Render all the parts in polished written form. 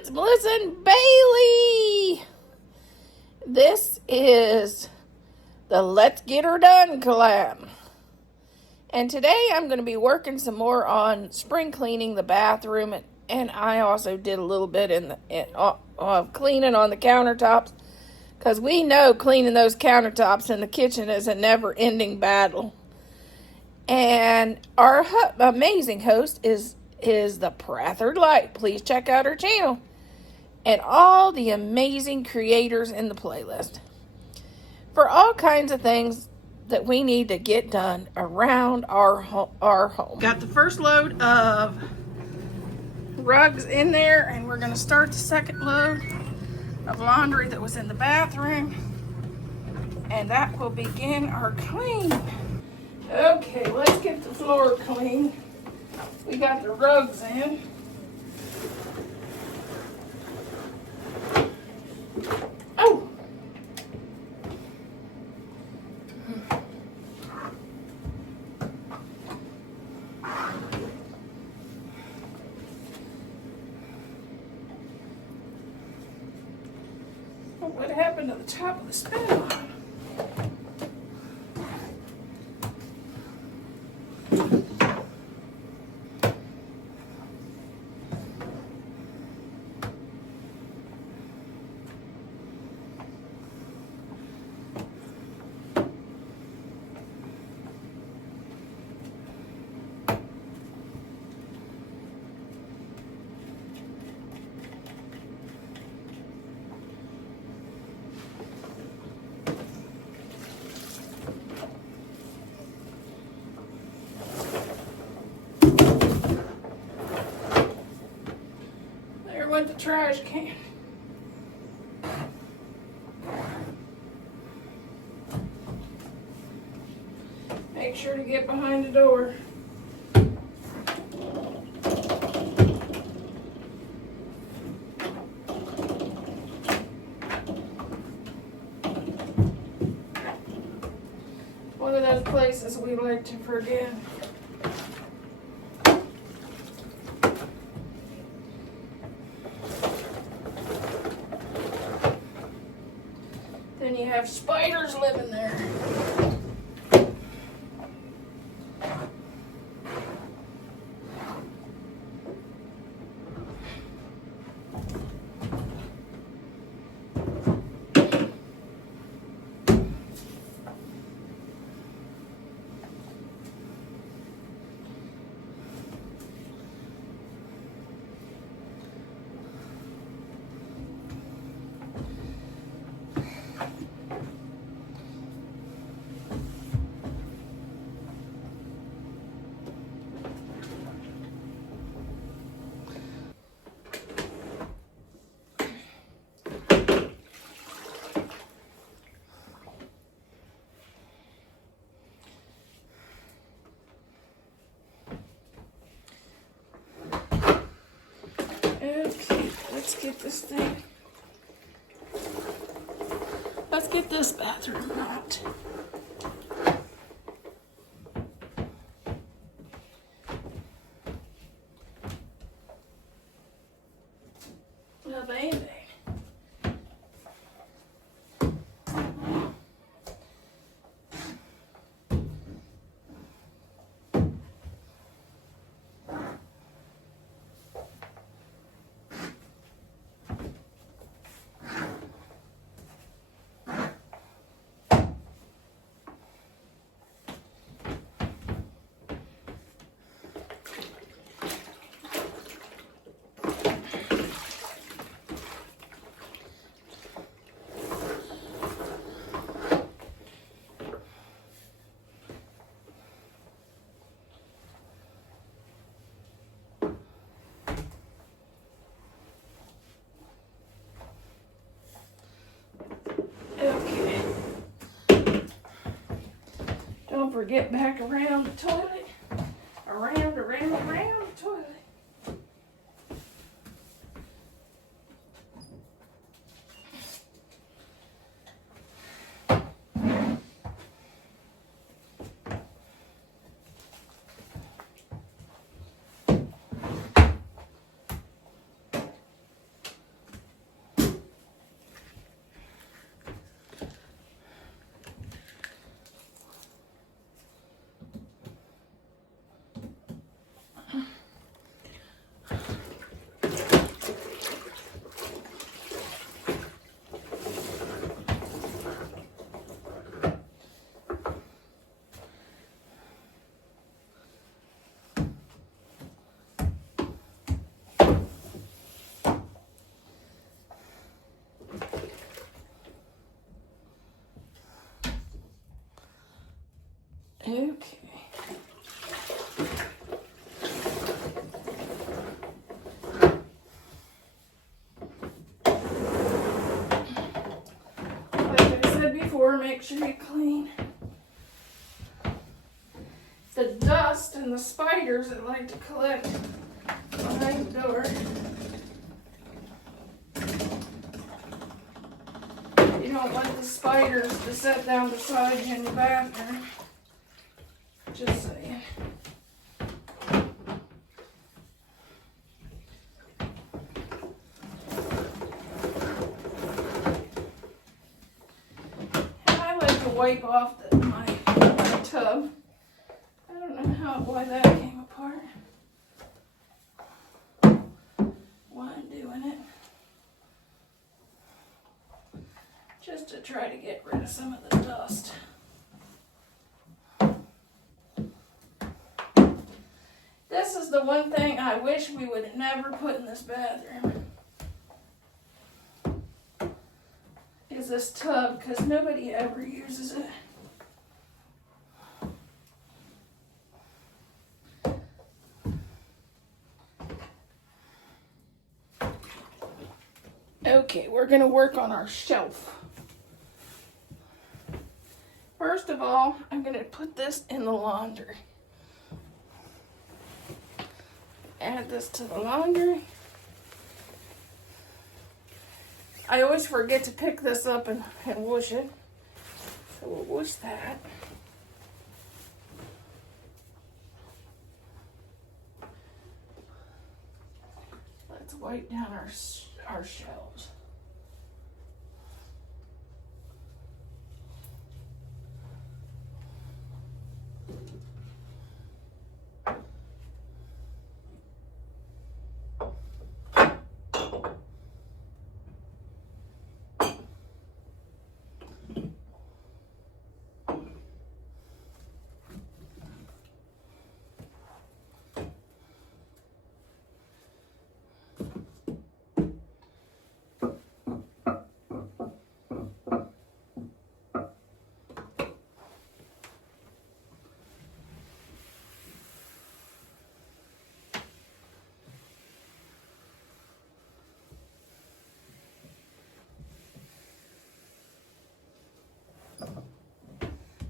it's Bliss and Bailey. This is the Let's Get Her Done collab. And today I'm going to be working some more on spring cleaning the bathroom. And I also did a little bit of cleaning on the countertops. Because we know cleaning those countertops in the kitchen is a never-ending battle. And our amazing host is the Prathered Light. Please check out her channel. And all the amazing creators in the playlist. For all kinds of things that we need to get done around our home. Got the first load of rugs in there, and we're going to start the second load of laundry that was in the bathroom. And that will begin our clean. Okay, let's get the floor clean. We got the rugs in. Oh! What happened to the top of the spin line? Went the trash can. Make sure to get behind the door. One of those places we like to forget. Then you have spiders living there. Okay, let's get this thing. Let's get this bathroom out. Now, baby. Okay. Don't forget back around the toilet. Around the toilet. make sure you clean the dust and the spiders that like to collect behind the door. You don't want the spiders to sit down beside you in the bathroom. Just saying. And I like to wipe off my tub. I don't know why that came apart. Why I'm doing it. Just to try to get rid of some of the dust. This is the one thing I wish we would never put in this bathroom. Is this tub, because nobody ever uses it. Okay, we're going to work on our shelf. First of all, I'm going to put this in the laundry. Add this to the laundry. I always forget to pick this up and wash it. So we'll wash that. Let's wipe down our shelves.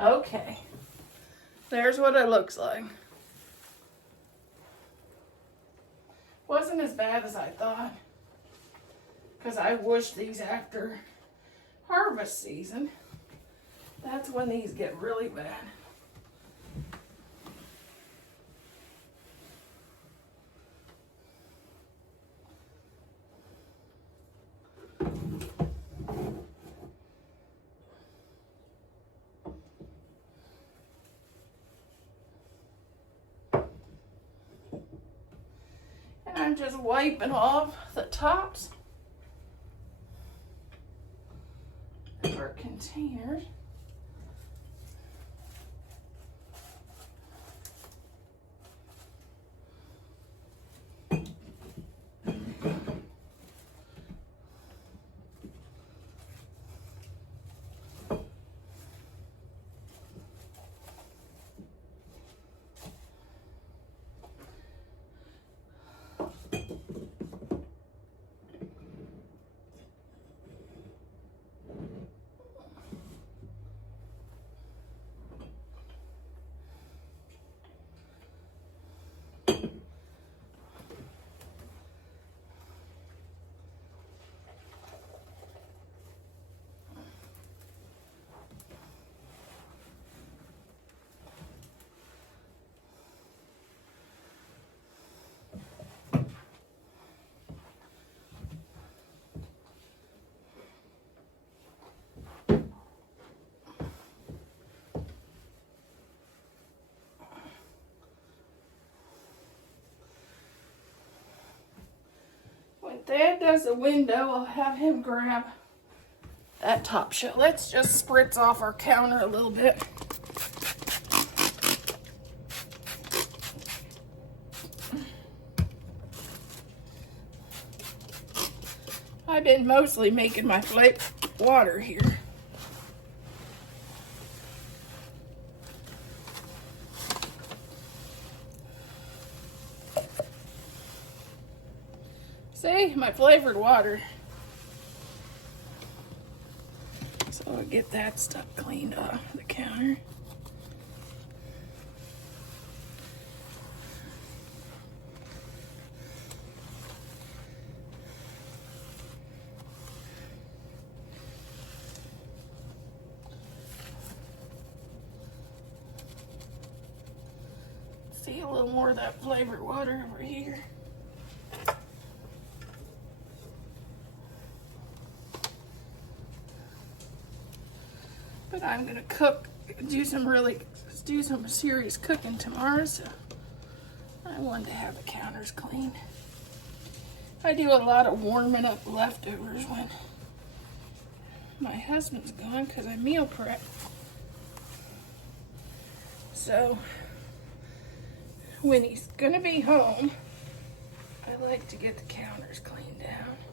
Okay, there's what it looks like. Wasn't as bad as I thought, because I washed these after harvest season. That's when these get really bad. I'm just wiping off the tops of our containers. When Dad does the window, I'll have him grab that top shelf. Let's just spritz off our counter a little bit. I've been mostly making my flake water here. See, my flavored water. So So I'll get that stuff cleaned off the counter. See a little more of that flavored water over here. But I'm gonna do some serious cooking tomorrow, so I wanted to have the counters clean. I do a lot of warming up leftovers when my husband's gone because I meal prep. So when he's gonna be home, I like to get the counters cleaned out.